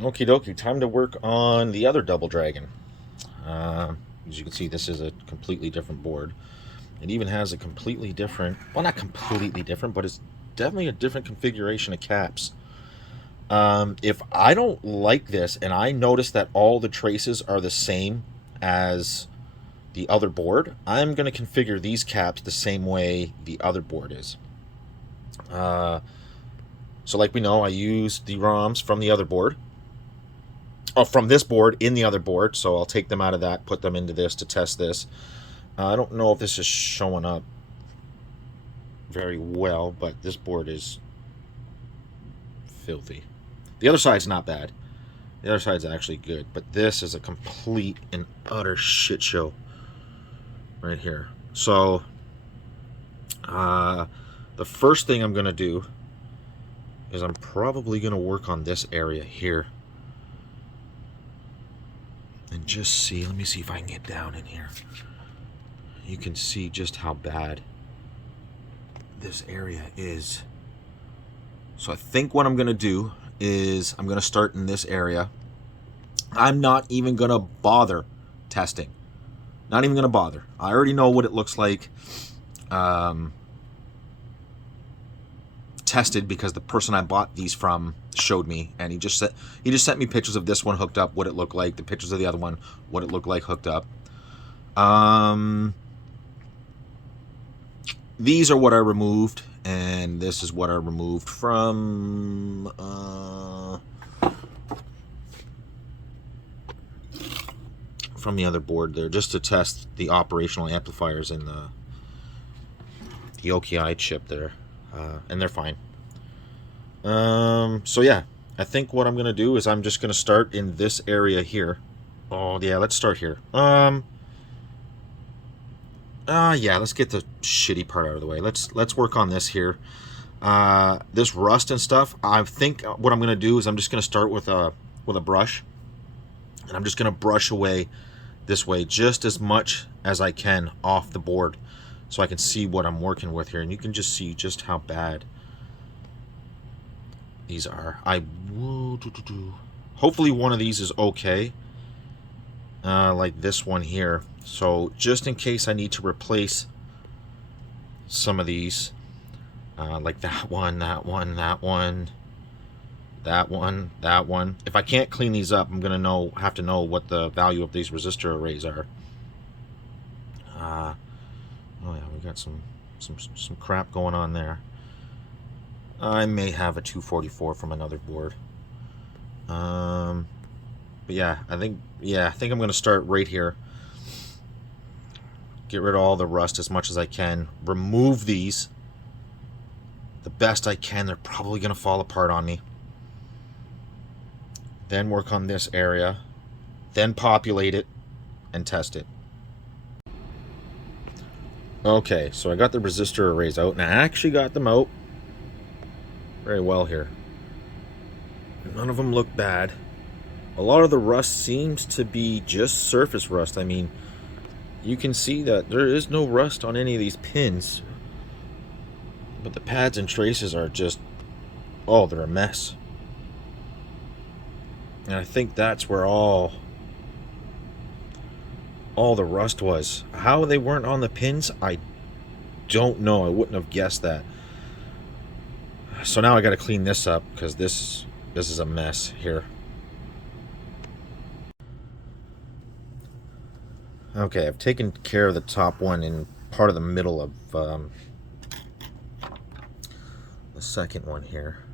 Okie dokie, time to work on the other Double Dragon. As you can see, this is a completely different board. It even has a completely different, well, not completely different, but it's definitely a different configuration of caps. If I don't like this and I notice that all the traces are the same as the other board, I'm going to configure these caps the same way the other board is. So like we know, I used the ROMs from the other board, or from this board in the other board, so I'll take them out of that, put them into this to test this. I don't know if this is showing up very well, but this board is filthy. The other side's not bad. The other side's actually good, but this is a complete and utter shit show right here. So, the first thing I'm going to do is I'm probably going to work on this area here. And just see, let me see if I can get down in here. You can see just how bad this area is. So I think what I'm going to do is I'm going to start in this area. I'm not even going to bother testing. Not even going to bother. I already know what it looks like. Tested because the person I bought these from showed me, and he just sent me pictures of this one hooked up, what it looked like, the pictures of the other one, what it looked like hooked up. These are what I removed, and this is what I removed from the other board there, just to test the operational amplifiers in the OKI chip there, and they're fine. So yeah, I think what I'm gonna do is I'm just gonna start in this area here. Oh yeah, let's start here. Yeah, let's get the shitty part out of the way. Let's work on this here. This rust and stuff. I think what I'm gonna do is I'm just gonna start with a brush, and I'm just gonna brush away this way just as much as I can off the board, so I can see what I'm working with here, and you can just see just how bad these are. Hopefully one of these is okay, like this one here. So just in case I need to replace some of these, like that one, that one, that one, that one, that one. If I can't clean these up, I'm gonna have to know what the value of these resistor arrays are. Oh yeah, we got some crap going on there. I may have a 244 from another board. But yeah, I think I'm gonna start right here. Get rid of all the rust as much as I can. Remove these the best I can. They're probably gonna fall apart on me. Then work on this area. Then populate it and test it. Okay, so I got the resistor arrays out, and I actually got them out very well here. None of them look bad. A lot of the rust seems to be just surface rust. I mean, you can see that there is no rust on any of these pins, but the pads and traces are just, oh, they're a mess. And I think that's where all the rust was. How they weren't on the pins, I don't know. I wouldn't have guessed that. So now I got to clean this up, because this is a mess here. Okay, I've taken care of the top one and part of the middle of the second one here.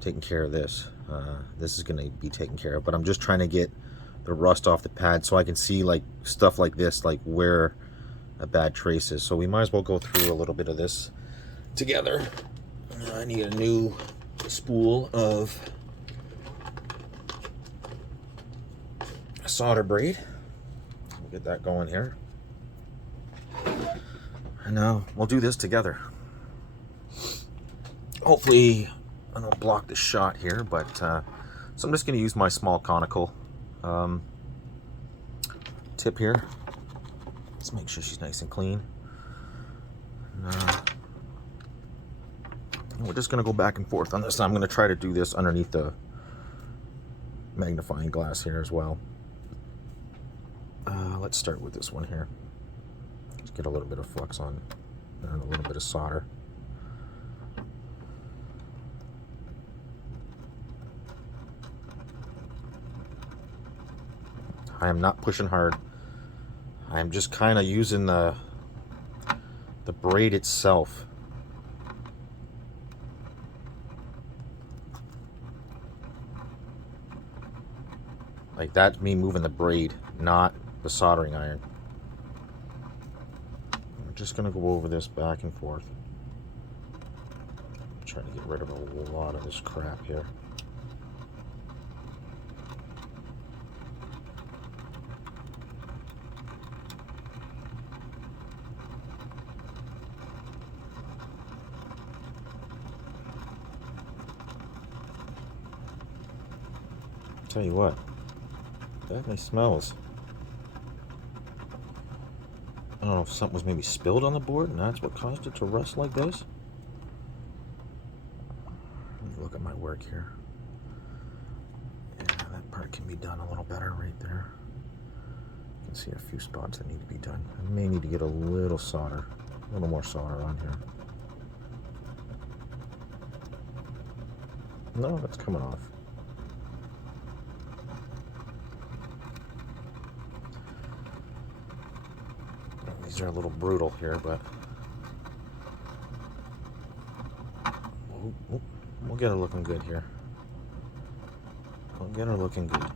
Taking care of this. This is going to be taken care of, but I'm just trying to get the rust off the pad so I can see like stuff like this, like where a bad trace is. So we might as well go through a little bit of this together. I need a new spool of solder braid. We'll get that going here. And now we'll do this together. Hopefully I don't block the shot here, but so I'm just going to use my small conical tip here. Let's make sure she's nice and clean. And, we're just going to go back and forth on this. I'm going to try to do this underneath the magnifying glass here as well. Let's start with this one here. Let's get a little bit of flux on and a little bit of solder. I am not pushing hard. I'm just kind of using the braid itself. Like that's me moving the braid, not the soldering iron. I'm just going to go over this back and forth. I'm trying to get rid of a lot of this crap here. Tell you what, definitely smells. I don't know if something was maybe spilled on the board and that's what caused it to rust like this. Let me look at my work here. Yeah, that part can be done a little better right there. You can see a few spots that need to be done. I may need to get a little solder, a little more solder on here. No, that's coming off. These are a little brutal here, but we'll get her looking good here. We'll get her looking good.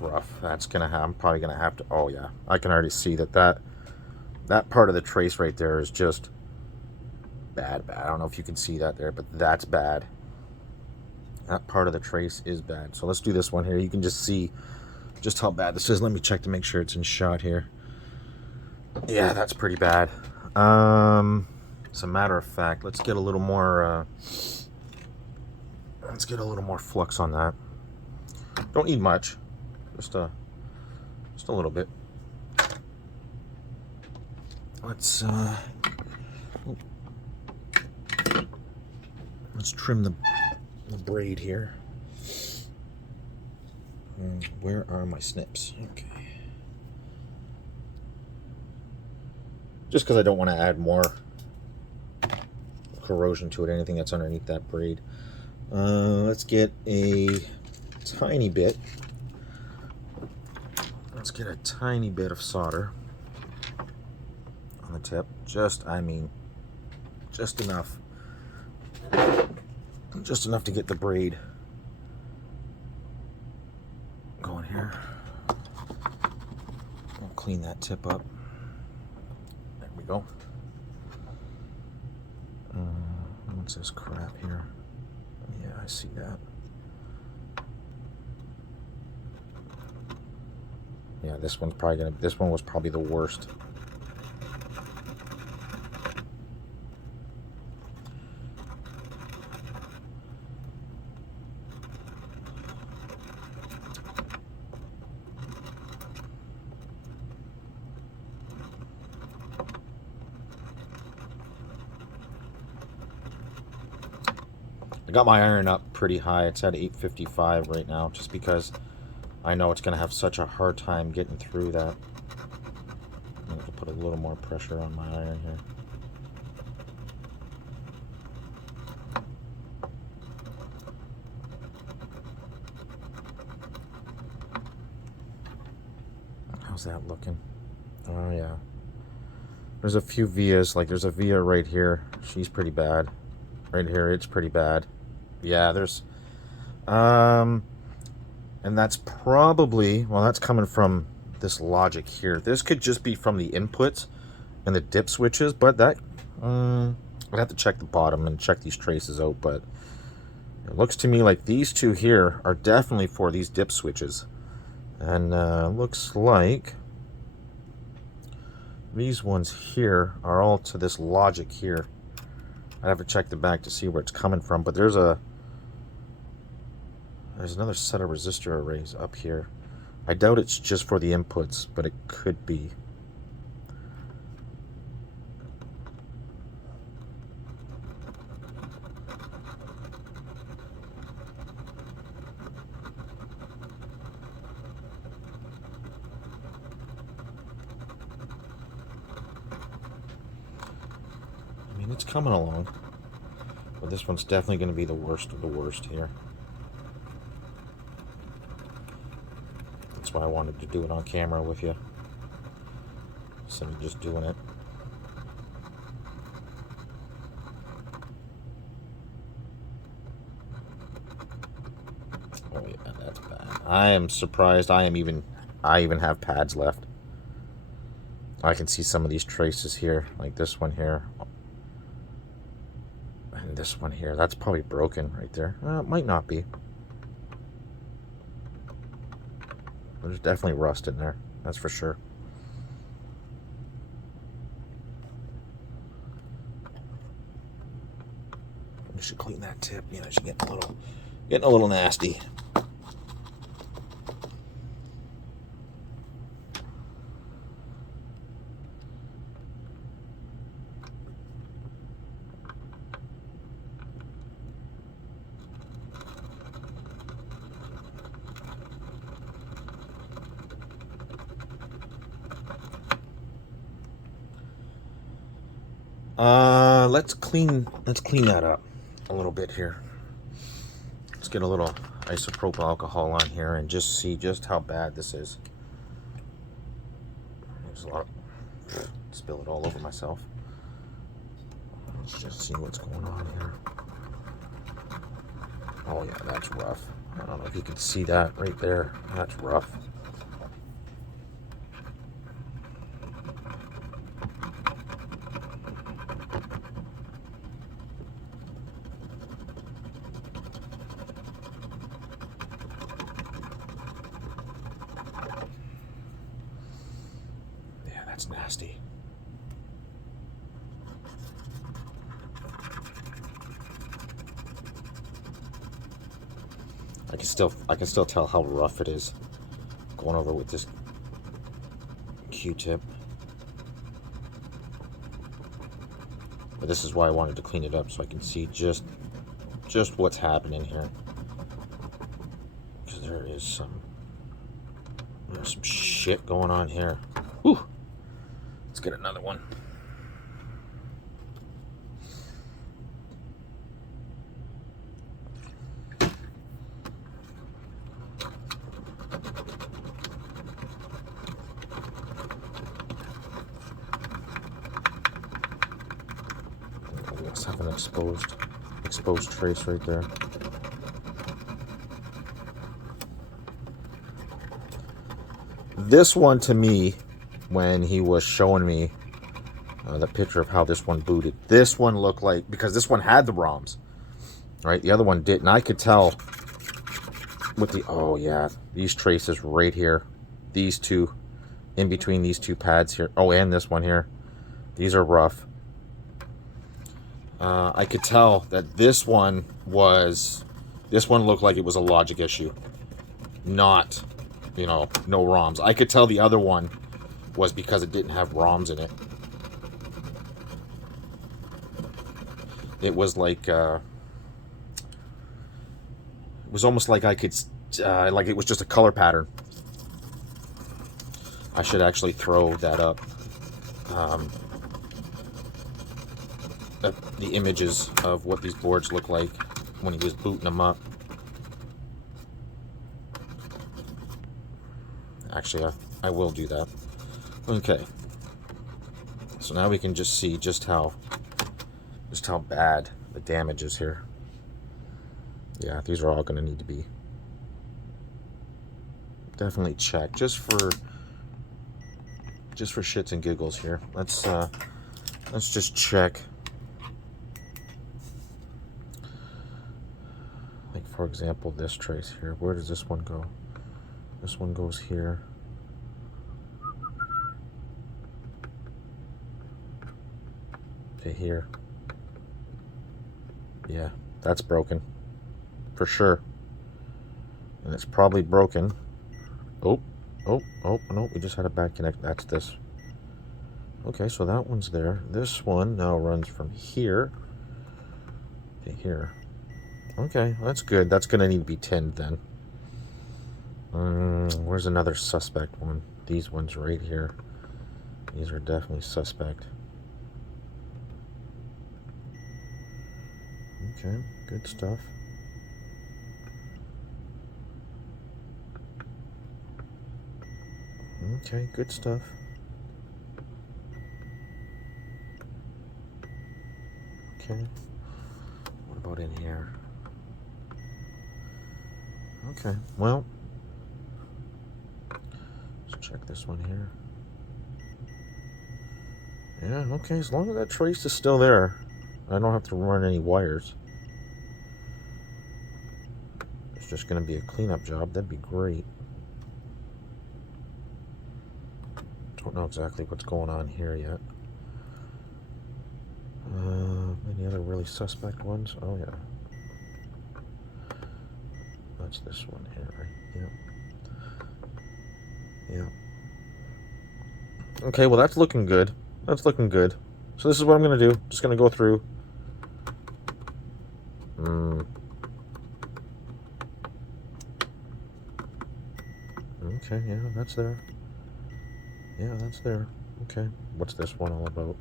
Rough. That's gonna have, I'm probably gonna have to, oh yeah, I can already see that part of the trace right there is just bad. I don't know if you can see that there, but that's bad. That part of the trace is bad. So let's do this one here. You can just see just how bad this is. Let me check to make sure it's in shot here. Yeah, that's pretty bad. As a matter of fact, let's get a little more flux on that. Don't need much. Just a little bit. Let's trim the braid here. Where are my snips? Okay. Just because I don't want to add more corrosion to it, anything that's underneath that braid. Let's get a tiny bit. Let's get a tiny bit of solder on the tip. Just enough. Just enough to get the braid going here. I'll clean that tip up. There we go. What's this crap here? Yeah, I see that. Yeah, this one was probably the worst. I got my iron up pretty high. It's at 855 right now, just because I know it's going to have such a hard time getting through that. I'm going to put a little more pressure on my iron here. How's that looking? Oh yeah. There's a few vias, like there's a via right here. She's pretty bad. Right here, it's pretty bad. Yeah, there's... And that's probably, well, that's coming from this logic here. This could just be from the inputs and the dip switches, but that, I'd have to check the bottom and check these traces out, but it looks to me like these two here are definitely for these dip switches. And looks like these ones here are all to this logic here. I'd have to check the back to see where it's coming from, but there's a There's another set of resistor arrays up here. I doubt it's just for the inputs, but it could be. I mean, it's coming along, but this one's definitely going to be the worst of the worst here. That's why I wanted to do it on camera with you, instead of just doing it. Oh yeah, that's bad. I am surprised I even have pads left. I can see some of these traces here, like this one here. And this one here, that's probably broken right there. It might not be. There's definitely rust in there, that's for sure. I should clean that tip. Yeah, I should get getting a little nasty. Let's clean that up a little bit here. Let's get a little isopropyl alcohol on here and just see just how bad this is. There's a lot of spill it all over myself. Let's just see what's going on here. Oh yeah, that's rough. I don't know if you can see that right there. That's rough. That's nasty. I can still tell how rough it is going over with this Q-tip. But this is why I wanted to clean it up, so I can see just what's happening here. Because there's some shit going on here. Whew. Let's get another one. Let's have an exposed trace right there. This one, to me, when he was showing me the picture of how this one booted, this one looked like, because this one had the ROMs, right? The other one didn't. I could tell with the, oh yeah, these traces right here, these two, in between these two pads here. Oh, and this one here. These are rough. I could tell that this one looked like it was a logic issue, not, you know, no ROMs. I could tell the other one was because it didn't have ROMs in it. It was like, it was almost like I could, like it was just a color pattern. I should actually throw that up. The images of what these boards look like when he was booting them up. Actually, I will do that. Okay. So now we can just see just how bad the damage is here. Yeah, these are all going to need to be definitely checked just for shits and giggles here. Let's just check. Like, for example, this trace here. Where does this one go? This one goes here. To here. Yeah, that's broken. For sure. and it's probably broken. Oh, no, we just had a bad connect. That's this. Okay, so that one's there. This one now runs from here to here. Okay, that's good. That's going to need to be tinned then. Where's another suspect one? These ones right here. These are definitely suspect. Okay, good stuff. Okay, good stuff. Okay. What about in here? Okay, well, let's check this one here. Yeah, okay, as long as that trace is still there, I don't have to run any wires. It's just going to be a cleanup job. That'd be great. Don't know exactly what's going on here yet. Any other really suspect ones? Oh, yeah. That's this one here, right? Yeah. Yeah. Okay, well, that's looking good. That's looking good. So this is what I'm going to do. Just going to go through. Okay, yeah, that's there. Yeah, that's there. Okay. What's this one all about?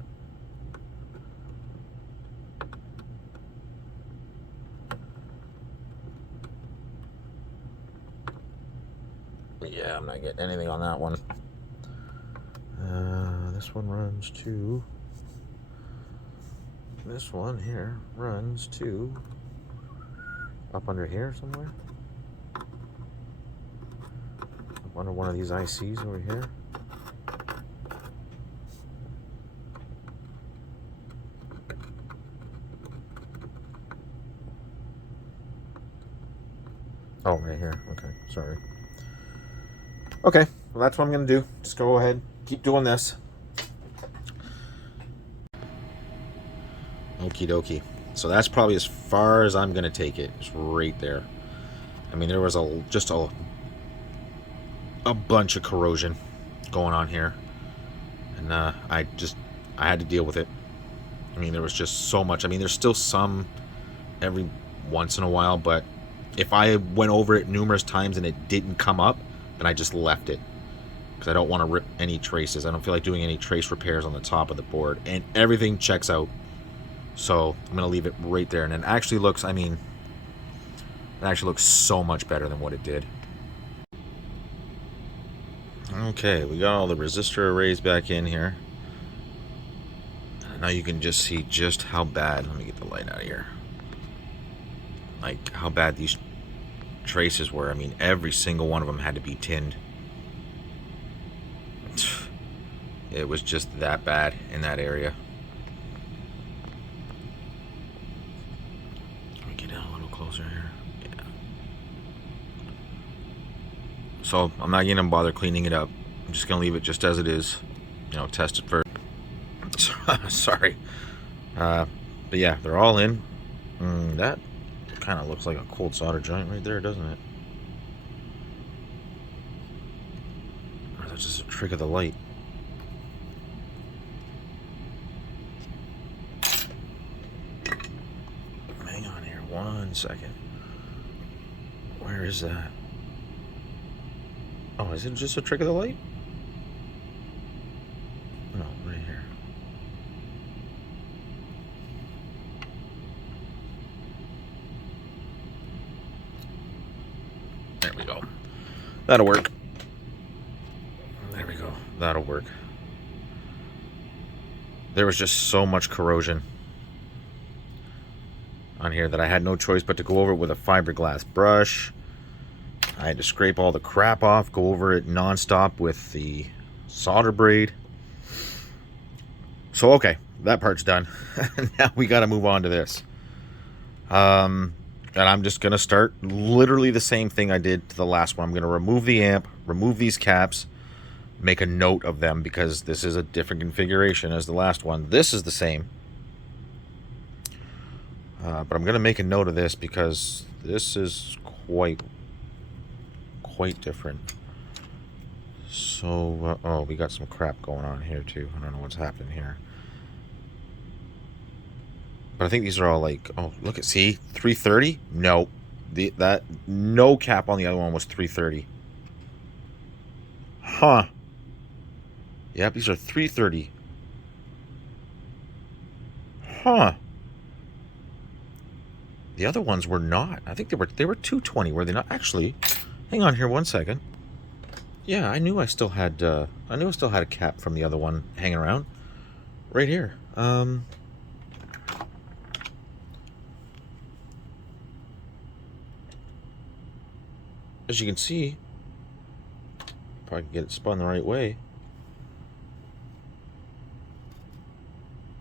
Yeah, I'm not getting anything on that one. This one runs to... This one here runs to... Up under here somewhere? Up under one of these ICs over here? Oh, right here. Okay, sorry. Okay, well, that's what I'm going to do. Just go ahead, keep doing this. Okie dokie. So that's probably as far as I'm going to take it. It's right there. I mean, there was just a bunch of corrosion going on here. And I had to deal with it. I mean, there was just so much. I mean, there's still some every once in a while, but if I went over it numerous times and it didn't come up, then I just left it. Because I don't want to rip any traces. I don't feel like doing any trace repairs on the top of the board. And everything checks out. So I'm going to leave it right there. And it actually looks, I mean, it actually looks so much better than what it did. Okay, we got all the resistor arrays back in here. Now you can just see just how bad, let me get the light out of here. Like how bad these traces were. I mean, every single one of them had to be tinned. It was just that bad in that area. Let me get in a little closer here. Yeah. So I'm not gonna bother cleaning it up. I'm just gonna leave it just as it is. You know, test it first. Sorry. But yeah, they're all in. That kind of looks like a cold solder joint right there, doesn't it? Or is that just a trick of the light? Hang on here 1 second. Where is that? Oh, is it just a trick of the light? No, right here. There we go. That'll work. There we go. That'll work. There was just so much corrosion on here that I had no choice but to go over it with a fiberglass brush. I had to scrape all the crap off, go over it nonstop with the solder braid. So, okay, that part's done. Now we got to move on to this. And I'm just going to start literally the same thing I did to the last one. I'm going to remove the amp, remove these caps, make a note of them because this is a different configuration as the last one. This is the same. But I'm going to make a note of this because this is quite quite different. So, oh, we got some crap going on here too. I don't know what's happening here. But I think these are all like, oh, look at, see, 330? No. That no cap on the other one was 330. Huh. Yep, these are 330. Huh. The other ones were not. I think they were 220, were they not? Actually, hang on here one second. Yeah, I knew I still had a cap from the other one hanging around. Right here. As you can see, probably get it spun the right way.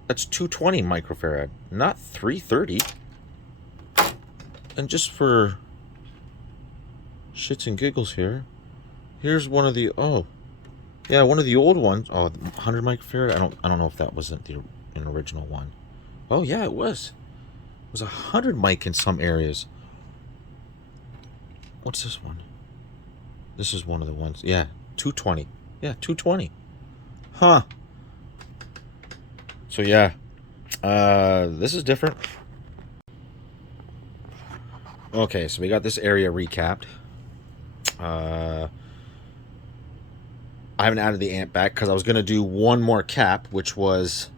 That's 220 microfarad, not 330. And just for shits and giggles here, here's one of the, oh, yeah, one of the old ones. Oh, 100 microfarad. I don't know if that wasn't an original one. Oh yeah, it was. It was 100 mic in some areas. What's this one? This is one of the ones. Yeah, 220. Yeah, 220. Huh. So yeah, this is different. Okay, so we got this area recapped. I haven't added the amp back because I was going to do one more cap, which was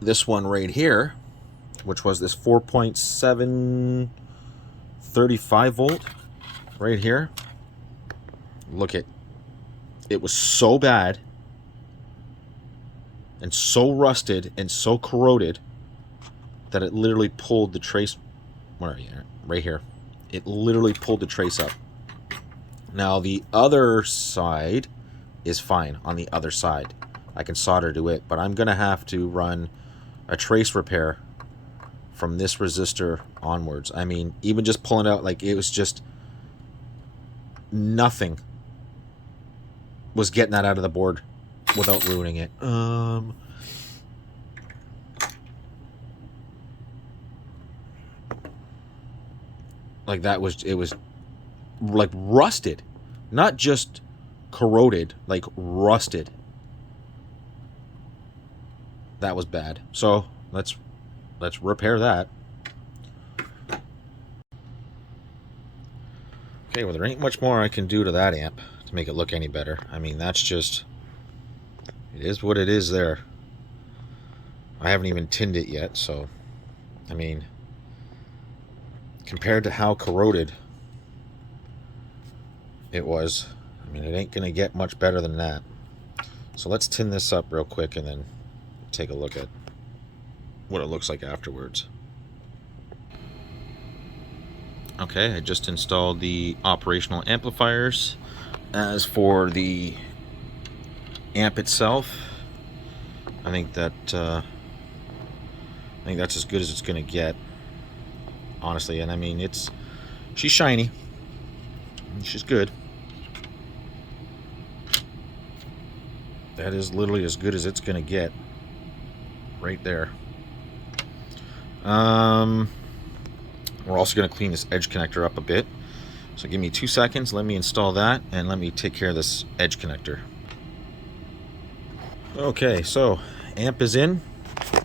this one right here, which was this 4.735 volt right here. Look at it, was so bad and so rusted and so corroded that it literally pulled the trace. Where are you? Right here. It literally pulled the trace up. Now the other side is fine. On the other side I can solder to it, but I'm gonna have to run a trace repair from this resistor onwards. I mean, even just pulling out, like, it was just nothing was getting that out of the board without ruining it. Like, that was, it was like rusted, not just corroded, like rusted. That was bad. So let's repair that. Okay, well, there ain't much more I can do to that amp to make it look any better. I mean, that's just, it is what it is there. I haven't even tinned it yet, so I mean, compared to how corroded it was, I mean, it ain't gonna get much better than that. So let's tin this up real quick and then take a look at what it looks like afterwards. Okay, I just installed the operational amplifiers. As for the amp itself, I think that's as good as it's gonna get, honestly. And I mean, she's shiny, she's good. That is literally as good as it's gonna get right there. We're also going to clean this edge connector up a bit. So give me 2 seconds. Let me install that and let me take care of this edge connector. Okay, so amp is in. Let's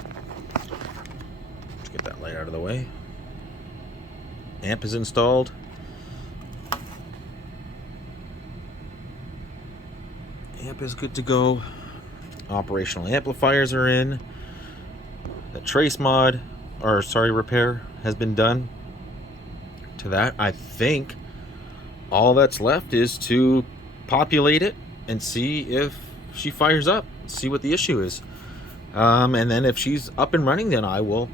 get that light out of the way. Amp is installed. Amp is good to go. Operational amplifiers are in. The trace mod, or sorry, repair has been done to that. I think all that's left is to populate it and see if she fires up, see what the issue is. And then if she's up and running, then I will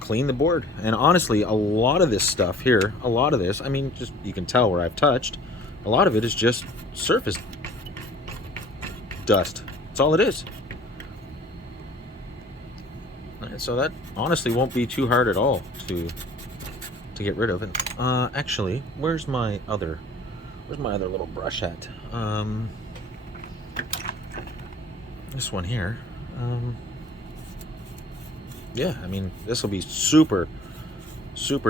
clean the board. And honestly, a lot of this stuff here, a lot of this, I mean, just, you can tell where I've touched, a lot of it is just surface dust. That's all it is. So that honestly won't be too hard at all to get rid of. And actually, where's my other little brush at? This one here. Yeah, I mean, this will be super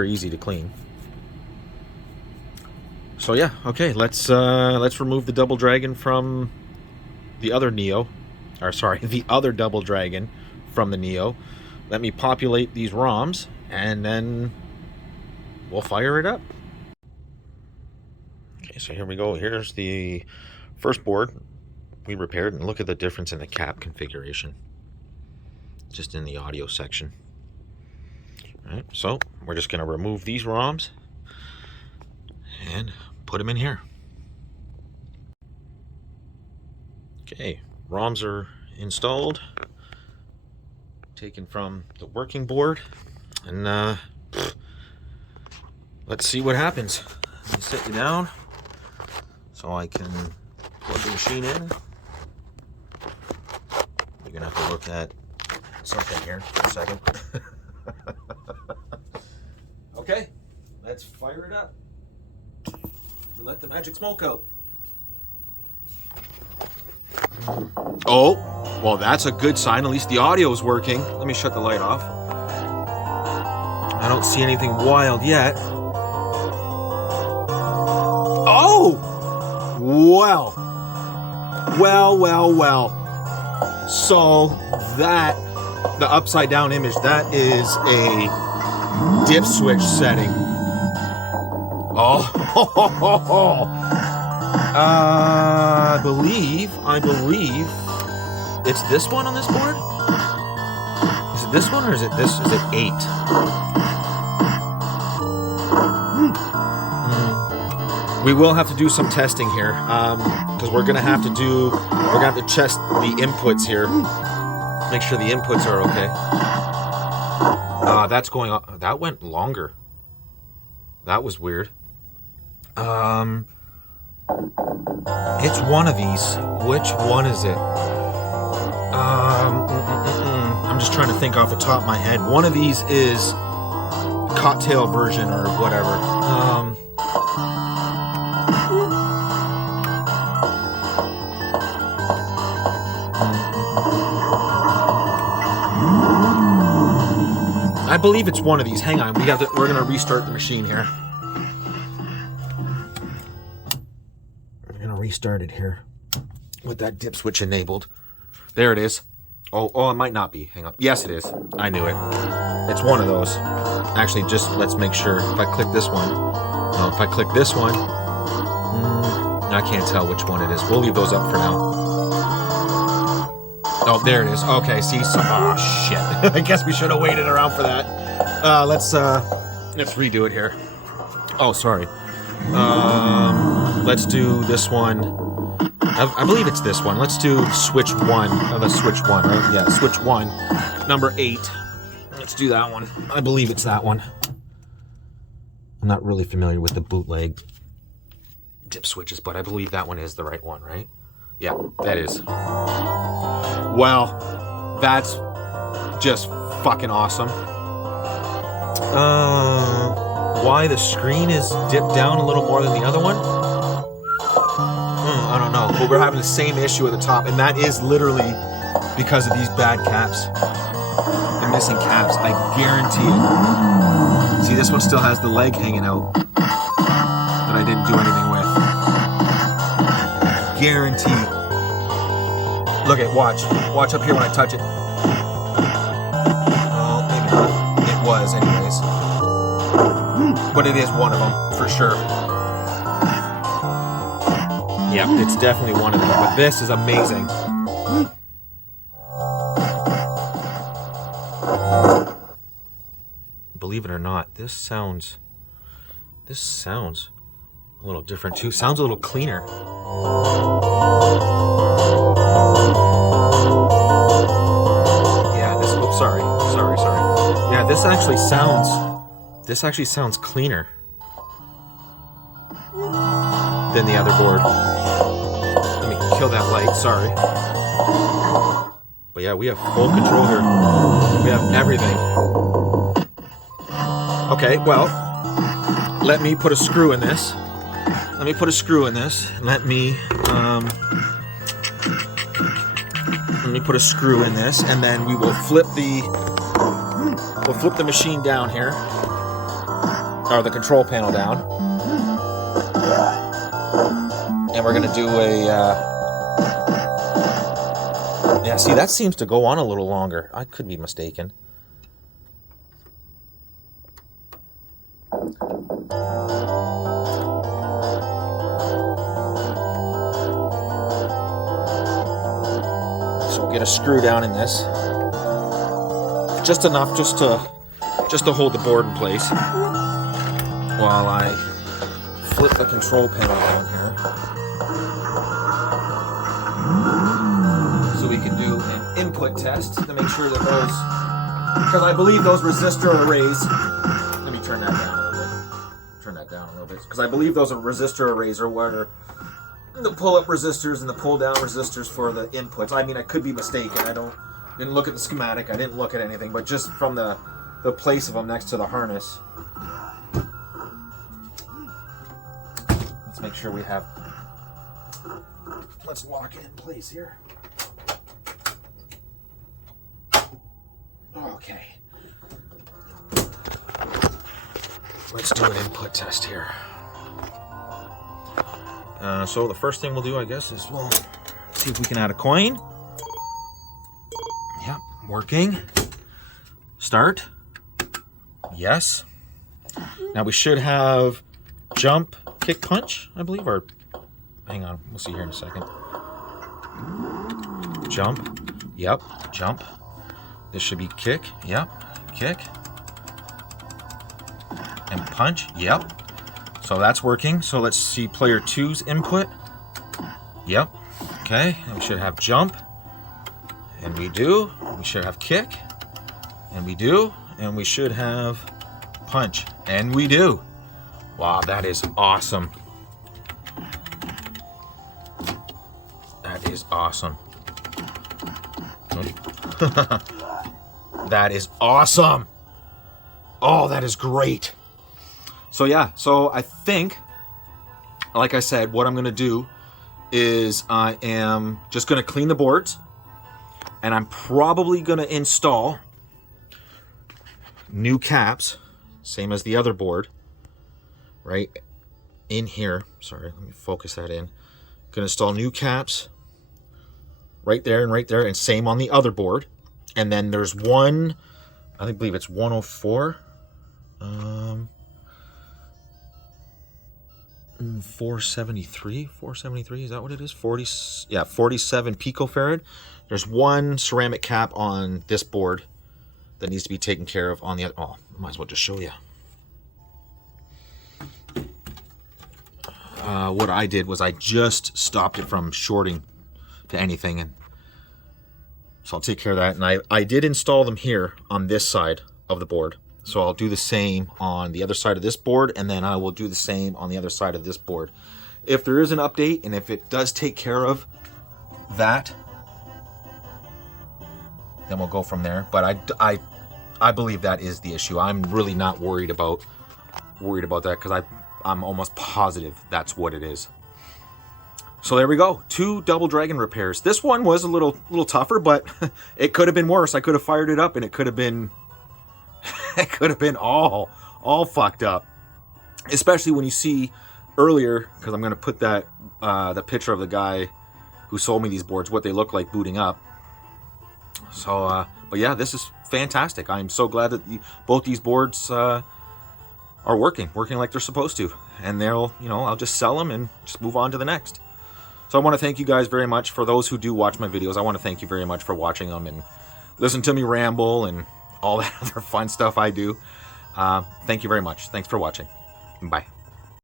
easy to clean. So yeah, okay, let's remove the Double Dragon from the other Neo, or sorry, the other Double Dragon from the Neo. Let me populate these ROMs, and then we'll fire it up. Okay, so here we go. Here's the first board we repaired, and look at the difference in the cap configuration, just in the audio section. All right, so we're just going to remove these ROMs and put them in here. Okay, ROMs are installed, taken from the working board, and let's see what happens. Let me sit you down so I can plug the machine in. You're gonna have to look at something here for a second. Okay, let's fire it up and let the magic smoke out. Oh, well, that's a good sign. At least the audio is working. Let me shut the light off. I don't see anything wild yet. Oh! Well. So that, the upside down image, that is a dip switch setting. Oh. I believe it's this one on this board. Is it this one or is it this? Is it 8? We will have to do some testing here, because we're gonna have to test the inputs here. Make sure the inputs are okay. That's going on. That went longer. That was weird. It's one of these. Which one is it? I'm just trying to think off the top of my head. One of these is cocktail version or whatever. I believe it's one of these. Hang on, we're gonna restart the machine here. Restart it here with that dip switch enabled. There it is. Oh, it might not be. Hang on. Yes, it is. I knew it. It's one of those. Actually, just let's make sure. If I click this one, no, if I click this one, I can't tell which one it is. We'll leave those up for now. Oh, there it is. Okay, see, so shit. I guess we should have waited around for that. Let's redo it here. Oh, sorry. Let's do this one. I believe it's this one. Let's do switch 1. Let's switch 1, right? Yeah, switch 1. Number 8. Let's do that one. I believe it's that one. I'm not really familiar with the bootleg dip switches, but I believe that one is the right one, right? Yeah, that is. Wow. That's just fucking awesome. Why the screen is dipped down a little more than the other one? I don't know, but we're having the same issue at the top, and that is literally because of these bad caps. The missing caps, I guarantee it. See, this one still has the leg hanging out that I didn't do anything with. Guaranteed. Look at, watch up here when I touch it. Oh, maybe not. It was anyways. But it is one of them, for sure. Yep, it's definitely one of them. But this is amazing. Believe it or not, this sounds a little different too. Sounds a little cleaner. Yeah, this. Oops, sorry. Yeah, this actually sounds cleaner than the other board. Let me kill that light, sorry. But yeah, we have full control here. We have everything. Okay, well, let me put a screw in this. Let me put a screw in this. Let me put a screw in this, and then we will flip the machine down here, or the control panel down. And we're gonna do a, yeah, see, that seems to go on a little longer. I could be mistaken. So we'll get a screw down in this. Just enough just to hold the board in place while I flip the control panel down here. So we can do an input test to make sure that those, because I believe those resistor arrays, let me turn that down a little bit. Turn that down a little bit. Because I believe those resistor arrays are what are the pull-up resistors and the pull-down resistors for the inputs. I mean, I could be mistaken. Didn't look at the schematic. I didn't look at anything, but just from the place of them next to the harness. Let's make sure we have, let's lock it in place here. Okay. Let's do an input test here. So the first thing we'll do, I guess, is we'll see if we can add a coin. Yep, working. Start. Yes. Now we should have jump, kick, punch, I believe, or hang on, we'll see here in a second. Jump. Yep, jump. This should be kick. Yep, kick. And punch. Yep. So that's working. So let's see player 2's input. Yep. Okay. And we should have jump. And we do. We should have kick. And we do. And we should have punch. And we do. Wow, that is awesome. That is awesome. That is awesome. Oh, that is great. So yeah, so I think, like I said, what I'm going to do is I am just going to clean the boards, and I'm probably going to install new caps, same as the other board, right in here. Sorry, let me focus that in. Going to install new caps right there, and same on the other board. And then there's one, I believe it's 104. 473, is that what it is? 47 picofarad. There's one ceramic cap on this board that needs to be taken care of on the other. Oh, might as well just show you. What I did was I just stopped it from shorting to anything, and so I'll take care of that. And I did install them here on this side of the board. So I'll do the same on the other side of this board, and then I will do the same on the other side of this board. If there is an update, and if it does take care of that, then we'll go from there. But I believe that is the issue. I'm really not worried about that, because I'm almost positive that's what it is. So there we go. 2 Double Dragon repairs. This one was a little tougher, but it could have been worse. I could have fired it up, and it could have been all fucked up. Especially when you see earlier, because I'm going to put that the picture of the guy who sold me these boards, what they look like booting up. So, but yeah, this is fantastic. I'm so glad that both these boards are working like they're supposed to. And they'll, I'll just sell them and just move on to the next. So I want to thank you guys very much. For those who do watch my videos, I want to thank you very much for watching them and listen to me ramble and all that other fun stuff I do. Thank you very much. Thanks for watching. Bye.